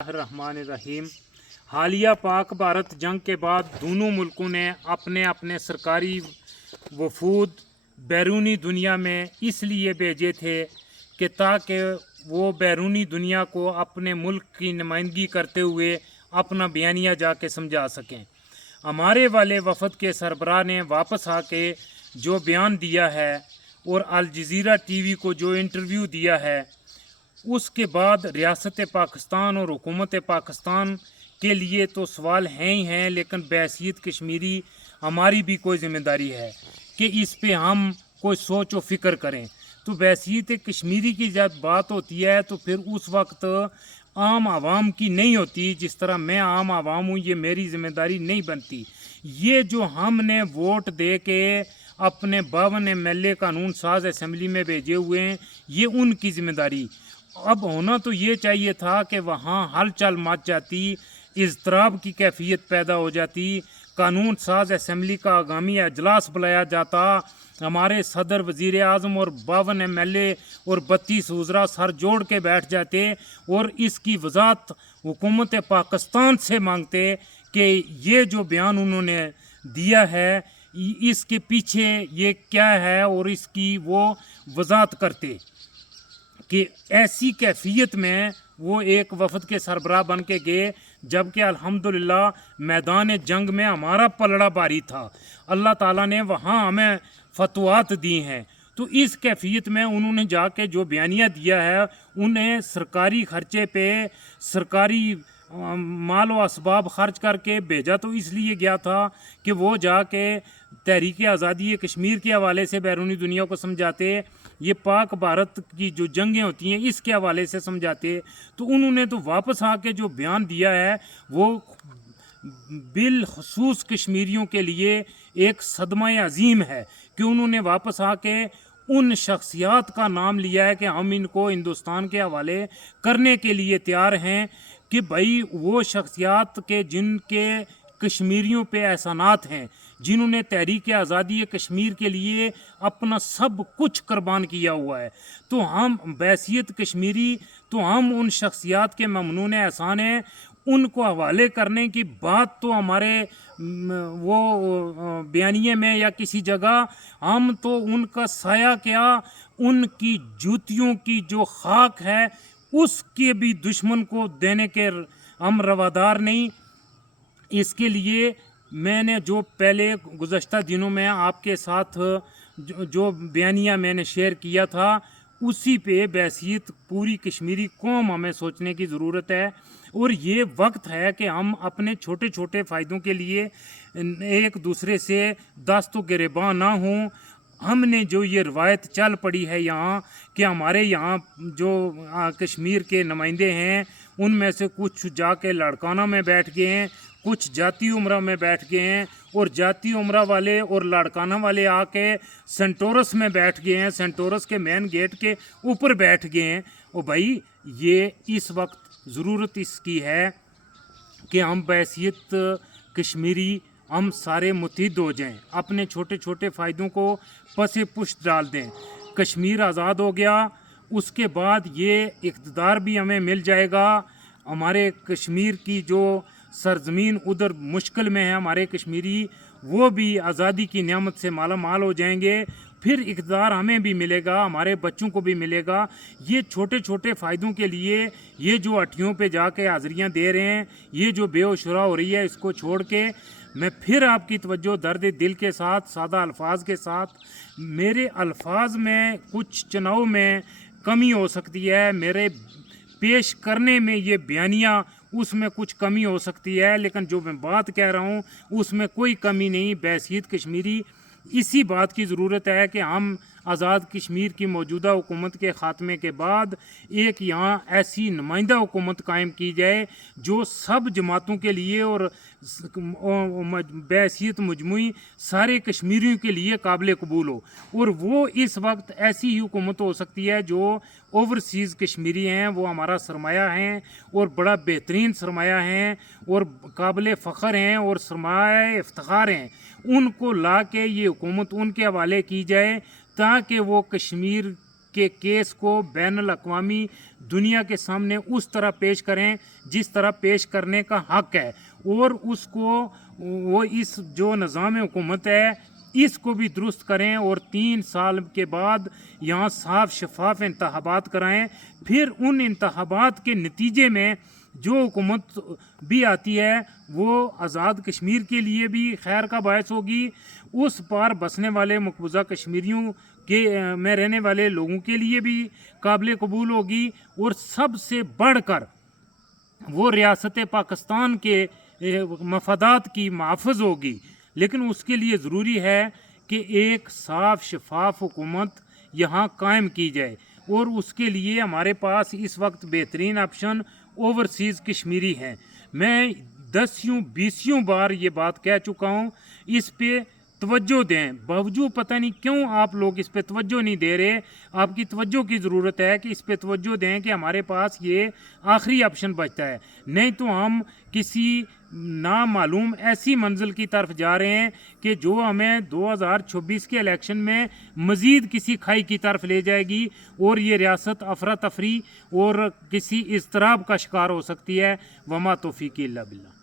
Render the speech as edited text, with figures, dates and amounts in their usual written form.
रहमान हालिया पाक भारत जंग के बाद दोनों मुल्कों ने अपने अपने सरकारी वफूद बैरूनी दुनिया में इसलिए भेजे थे कि ताकि वो बैरूनी दुनिया को अपने मुल्क की नुमाइंदगी करते हुए अपना बयानिया जाके समझा सकें। हमारे वाले वफद के सरबराह ने वापस आके जो बयान दिया है और अल जज़ीरा टीवी को जो इंटरव्यू दिया है, उसके बाद रियासत पाकिस्तान और हुकूमत पाकिस्तान के लिए तो सवाल हैं ही हैं, लेकिन बहसीत कश्मीरी हमारी भी कोई ज़िम्मेदारी है कि इस पे हम कोई सोच व फ़िक्र करें। तो बहसीत कश्मीरी की जब बात होती है तो फिर उस वक्त आम आवाम की नहीं होती। जिस तरह मैं आम आवाम हूँ, ये मेरी ज़िम्मेदारी नहीं बनती। ये जो हमने वोट दे के अपने 52 MLA कानून साज असम्बली में भेजे हुए हैं, ये उनकी ज़िम्मेदारी। अब होना तो ये चाहिए था कि वहाँ हलचल मच जाती, इज़्तिराब की कैफियत पैदा हो जाती, कानून साज असम्बली का आगामी अजलास बुलाया जाता, हमारे सदर वज़ीर आज़म और 52 MLA और 32 वज़रा सर जोड़ के बैठ जाते और इसकी वजाहत हुकूमत पाकिस्तान से मांगते कि ये जो बयान उन्होंने दिया है इसके पीछे ये क्या है, और इसकी वो वजाहत करते कि ऐसी कैफियत में वो एक वफद के सरबराह बन के गए, जबकि अल्हम्दुलिल्लाह मैदान जंग में हमारा पलड़ा भारी था। अल्लाह ताला ने वहाँ हमें फतवात दी हैं। तो इस कैफियत में उन्होंने जाके जो बयानिया दिया है, उन्हें सरकारी खर्चे पे सरकारी माल व असबाब खर्च करके भेजा तो इसलिए गया था कि वो जाके तहरीक आज़ादी कश्मीर के हवाले से बैरूनी दुनिया को समझाते, ये पाक भारत की जो जंगें होती हैं इसके हवाले से समझाते। तो उन्होंने तो वापस आके जो बयान दिया है वो बिलखसूस कश्मीरियों के लिए एक सदमा अजीम है कि उन्होंने वापस आके उन शख्सियात का नाम लिया है कि हम इनको हिंदुस्तान के हवाले करने के लिए तैयार हैं कि भाई वो शख्सियात के जिनके कश्मीरियों पे एहसानात हैं, जिन्होंने तहरीक आज़ादी कश्मीर के लिए अपना सब कुछ कुर्बान किया हुआ है। तो हम बहसीत कश्मीरी तो हम उन शख्सियात के ममनून एहसान हैं, उनको हवाले करने की बात तो हमारे वो बयानिए में या किसी जगह हम तो उनका साया क्या, उनकी जूतियों की जो खाक है उसके भी दुश्मन को देने के हम रवादार नहीं। इसके लिए मैंने जो पहले गुज़श्ता दिनों में आपके साथ जो बयानिया मैंने शेयर किया था, उसी पे बहसीत पूरी कश्मीरी कौम हमें सोचने की ज़रूरत है। और ये वक्त है कि हम अपने छोटे छोटे फ़ायदों के लिए एक दूसरे से दस्त गिरेबान ना हों। हमने जो ये रवायत चल पड़ी है यहाँ कि हमारे यहाँ जो कश्मीर के नुमाइंदे हैं उनमें से कुछ जाके लड़काना में बैठ गए हैं, कुछ जाती उम्रा में बैठ गए हैं, और जाती उम्रा वाले और लड़काना वाले आके सेंटोरस में बैठ गए हैं, सेंटोरस के मेन गेट के ऊपर बैठ गए हैं। और भाई ये इस वक्त ज़रूरत इसकी है कि हम बहसीत कश्मीरी हम सारे मुत्तहिद हो जाएं, अपने छोटे छोटे फ़ायदों को पसे पुष्ट डाल दें। कश्मीर आज़ाद हो गया, उसके बाद ये इक़्तिदार भी हमें मिल जाएगा। हमारे कश्मीर की जो सरज़मीन उधर मुश्किल में है, हमारे कश्मीरी वो भी आज़ादी की नेमत से माला माल हो जाएंगे। फिर इक़्तिदार हमें भी मिलेगा, हमारे बच्चों को भी मिलेगा। ये छोटे छोटे फ़ायदों के लिए ये जो अट्ठियों पे जाके हाज़िरियाँ दे रहे हैं, ये जो बेओशुरा हो रही है, इसको छोड़ के मैं फिर आपकी तवज्जो दर्द दिल के साथ सादा अल्फाज के साथ, मेरे अल्फाज में कुछ चुनाव में कमी हो सकती है, मेरे पेश करने में ये बयानिया उसमें कुछ कमी हो सकती है, लेकिन जो मैं बात कह रहा हूँ उसमें कोई कमी नहीं। बहसीत कश्मीरी इसी बात की ज़रूरत है कि हम आज़ाद कश्मीर की मौजूदा हुकूमत के ख़ात्मे के बाद एक यहाँ ऐसी नुमाइंदा हुकूमत कायम की जाए जो सब जमातों के लिए और बहसीत मजमूई सारे कश्मीरियों के लिए काबिल कबूल हो। और वो इस वक्त ऐसी ही हुकूमत हो सकती है जो ओवरसीज़ कश्मीरी हैं, वो हमारा सरमाया हैं और बड़ा बेहतरीन सरमाया हैं और काबिल फ़ख्र हैं और सरमाया इफ्तिखार हैं। उनको ला के ये हुकूमत उनके हवाले की जाए ताकि वो कश्मीर के केस को बैन अल-अक़वामी दुनिया के सामने उस तरह पेश करें जिस तरह पेश करने का हक़ है, और उसको वो इस जो निज़ाम हुकूमत है इसको भी दुरुस्त करें, और 3 साल के बाद यहाँ साफ शफाफ इंतखाबात कराएं। फिर उन इंतखाबात के नतीजे में जो हुकूमत भी आती है वो आज़ाद कश्मीर के लिए भी खैर का बायस होगी, उस पार बसने वाले मकबूजा कश्मीरियों के में रहने वाले लोगों के लिए भी काबिल कबूल होगी, और सबसे बढ़कर वो रियासत पाकिस्तान के मफादात की मुहाफ़िज़ होगी। लेकिन उसके लिए ज़रूरी है कि एक साफ शफाफ हुकूमत यहाँ कायम की जाए, और उसके लिए हमारे पास इस वक्त बेहतरीन ऑप्शन ओवरसीज़ कश्मीरी हैं। मैं 10-20 बार ये बात कह चुका हूँ, इस पे तवज्जो दें। बावजूद पता नहीं क्यों आप लोग इस पे तवज्जो नहीं दे रहे। आपकी तवज्जो की ज़रूरत है कि इस पे तवज्जो दें कि हमारे पास ये आखिरी ऑप्शन बचता है, नहीं तो हम किसी नामालूम ऐसी मंजिल की तरफ जा रहे हैं कि जो हमें 2026 के इलेक्शन में मज़ीद किसी खाई की तरफ ले जाएगी, और ये रियासत अफरा तफरी और किसी इज़्तिराब का शिकार हो सकती है। वमा तौफ़ीक़ी इल्ला बिल्लाह।